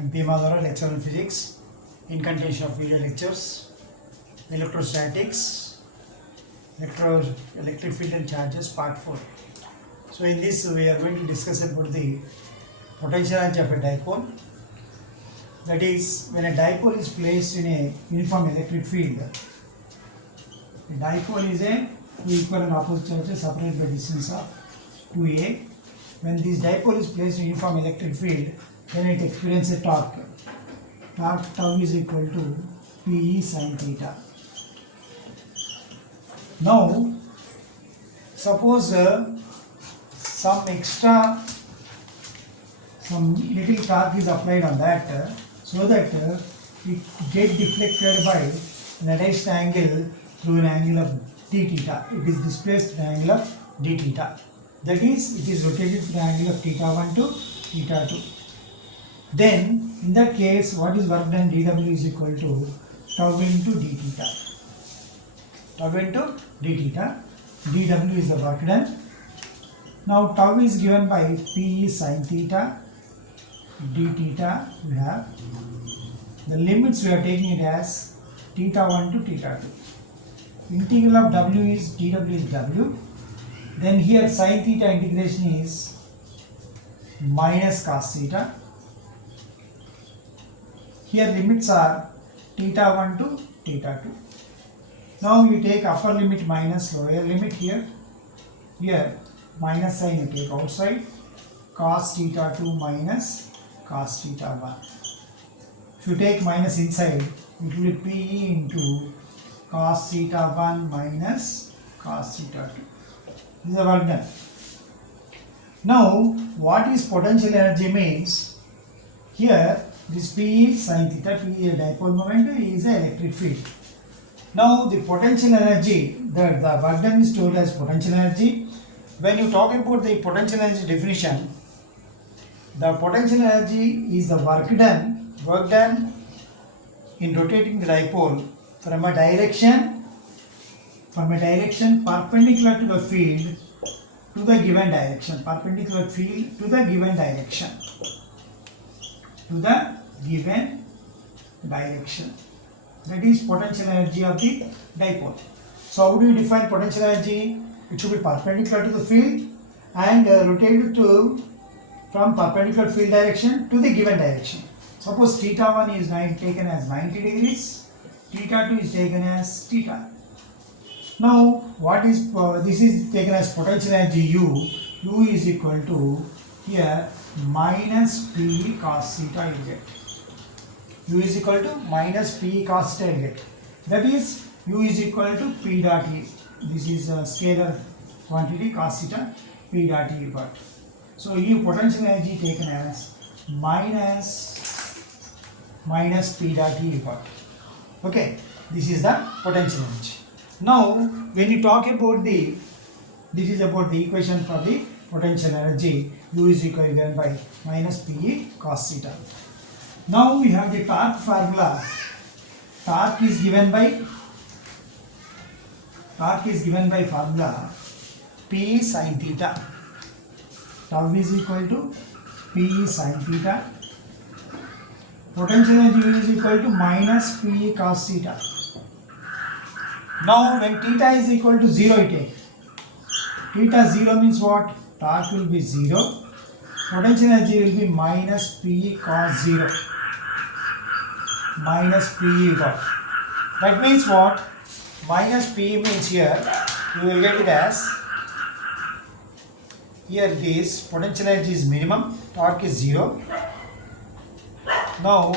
I'm P. Madhara, lecturer in physics, in continuation of video lectures, electrostatics, electric field and charges, part 4. So in this we are going to discuss about the potential energy of a dipole. That is, when a dipole is placed in a uniform electric field, a dipole is a two equal and opposite charges separated by distance of 2a. When this dipole is placed in uniform electric field, then it experiences a torque. Torque tau is equal to Pe sin theta. Now, suppose some little torque is applied on that, so that it get deflected by an attached angle through an angle of d theta. It is displaced at an angle of d theta. That is, it is rotated through the angle of theta 1 to theta 2. Then, in that case, what is work done? dW is equal to tau into d theta. Tau into d theta. dW is the work done. Now, tau is given by Pe sin theta. D theta we have. The limits we are taking it as theta 1 to theta 2. Integral of W is dW is W. Then here sin theta integration is minus cos theta. Here limits are theta 1 to theta 2. Now you take upper limit minus lower limit here. Here minus sign you take outside. Cos theta 2 minus cos theta 1. If you take minus inside, it will be Pe into cos theta 1 minus cos theta 2. This is the work done. Now, what is potential energy means? Here, this P sin theta, P is a dipole moment, is an electric field. Now, the potential energy, the work done is told as potential energy. When you talk about the potential energy definition, the potential energy is the work done in rotating the dipole from a direction perpendicular to the field to the given direction. Perpendicular field to the given direction. That is potential energy of the dipole. So how do you define potential energy? It should be perpendicular to the field and rotated from perpendicular field direction to the given direction. Suppose theta 1 is taken as 90 degrees, theta 2 is taken as theta. Now, what is this is taken as potential energy U. U is equal to here minus P cos theta you get. U is equal to minus P cos theta you get. That is, U is equal to P dot E. This is a scalar quantity cos theta, P dot E you got. So, U potential energy taken as minus P dot E you got. Okay, this is the potential energy. Now, when you talk about this is about the equation for the potential energy. U is equal given by minus Pe cos theta. Now we have the torque formula. Torque is given by formula P sin theta. Tau is equal to P sin theta. Potential energy U is equal to minus Pe cos theta. Now, when theta is equal to 0, you take. Theta 0 means what? Torque will be 0. Potential energy will be minus P cos 0. Minus P dot. That means what? Minus P means here, you will get it as, here this potential energy is minimum, torque is 0. Now,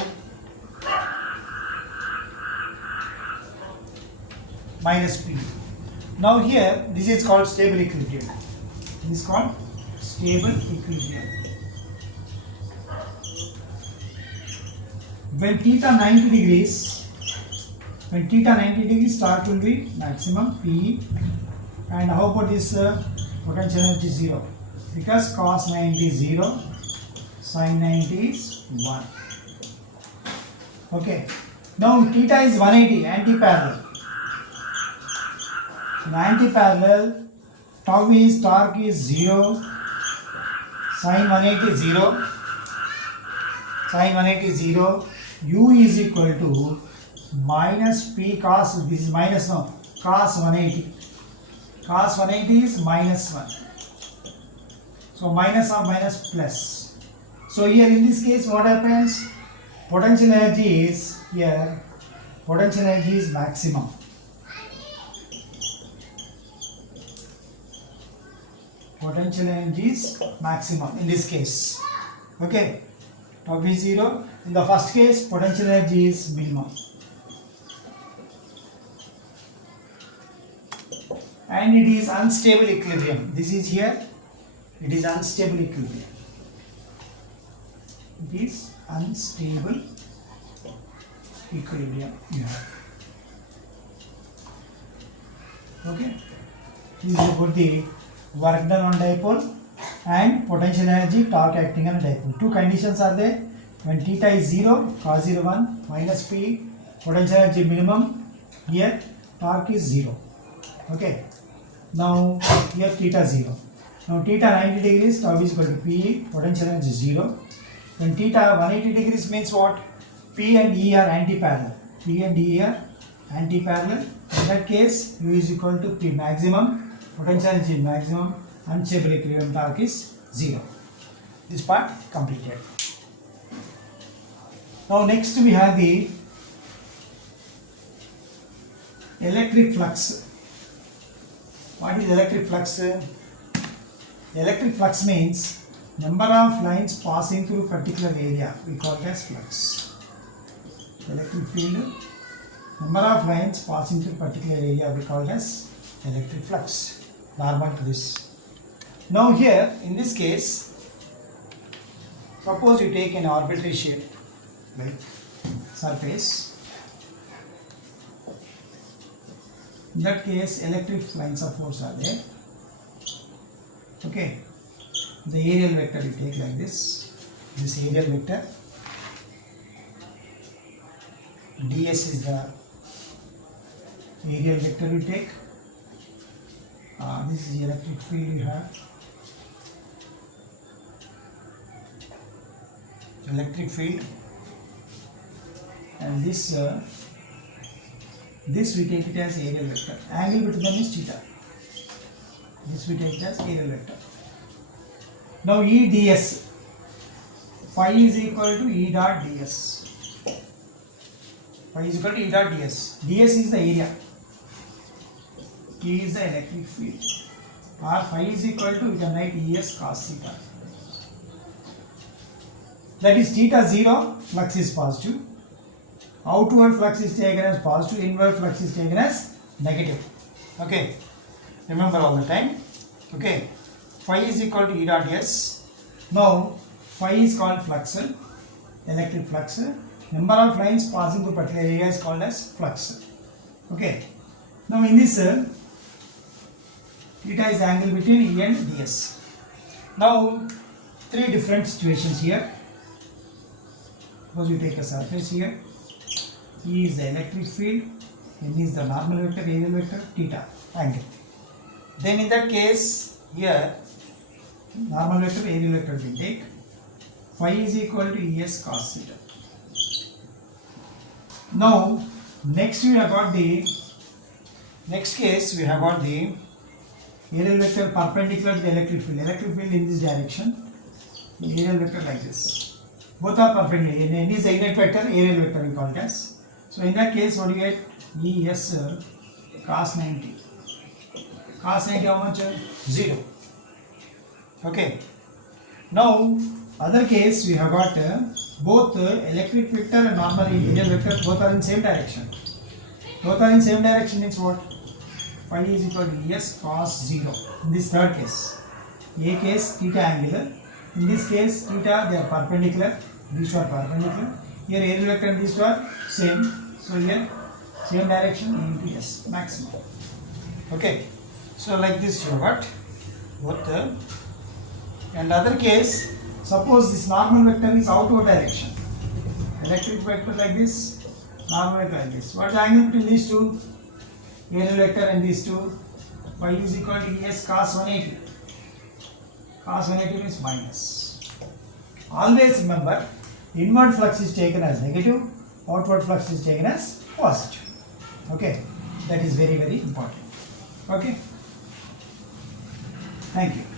minus P. Now here, this is called stable equilibrium. This is called stable equilibrium. When theta 90 degrees, torque will be maximum P. And how about this potential energy 0? Because cos 90 is 0, sin 90 is 1. Okay. Now theta is 180, anti-parallel. In anti-parallel, torque is 0, sin 180 is 0, Sin 180 is 0. U is equal to minus P cos, this is minus no, cos 180. Cos 180 is minus 1. So minus or minus plus. So here in this case what happens? Potential energy is here, potential energy is maximum. Potential energy is maximum in this case. Okay. Tau is 0. In the first case, potential energy is minimum. And it is unstable equilibrium. This is here. It is unstable equilibrium. It is unstable equilibrium. Yeah. Okay. This is about the work done on dipole and potential energy, torque acting on a dipole. Two conditions are there. When theta is 0, cos 0 1 minus P, potential energy minimum. Here torque is 0. Okay. Now here theta 0. Now theta 90 degrees, tau is equal to P, potential energy 0. When theta 180 degrees means what? P and E are anti-parallel. P and E are anti-parallel. In that case, U is equal to P maximum, potential energy maximum, unstable equilibrium, torque is 0. This part completed. Now next we have the electric flux. What is electric flux? Electric flux means number of lines passing through particular area, we call it as flux. Electric field, number of lines passing through particular area, we call it as electric flux. Normal to this. Now here in this case, suppose you take an arbitrary shape like surface. In that case, electric lines of force are there. Okay. The aerial vector you take like this. This aerial vector. ds is the aerial vector we take. This is the electric field you have. Electric field. And this we take it as aerial vector. Angle between them is theta. This we take it as aerial vector. Now E ds. Phi is equal to E dot ds. Phi is equal to E dot ds. ds is the area. E is the electric field. Or phi is equal to, we can write Es cos theta. That is theta 0, flux is positive. Outward flux is taken as positive, inward flux is taken as negative. Okay. Remember all the time. Okay. Phi is equal to E dot S. Now, phi is called flux, electric flux. Number of lines passing through particular area is called as flux. Okay. Now, in this, theta is angle between E and ds. Now, three different situations here. Suppose you take a surface here. E is the electric field, N is the normal vector, aerial vector, theta, angle. Then in that case, here, normal vector, aerial vector we take. Phi is equal to Es cos theta. Now, next we have got the, next case we have got the aerial vector perpendicular to the electric field. Electric field in this direction, the aerial vector like this. Both are perpendicular. N is the unit vector, aerial vector we call it as. So in that case, what do you get? Es cos 90. Cos 90 how much? 0. Okay. Now, other case we have got both electric vector and normal aerial vector both are in same direction. Both are in same direction means what? Phi is equal to Es cos 0. In this third case. A case theta angular. In this case theta they are perpendicular. These two are perpendicular. Here aerial vector and these two are same. So here same direction into S maximum. Okay. So like this you got both and other case, suppose this normal vector is outward direction. Electric vector like this, normal vector like this. What is the angle between these two? Aerial vector and these two. Phi is equal to Es cos 180. Cos 180 means minus. Always remember, inward flux is taken as negative, outward flux is taken as positive. Okay, that is very, very important. Okay, thank you.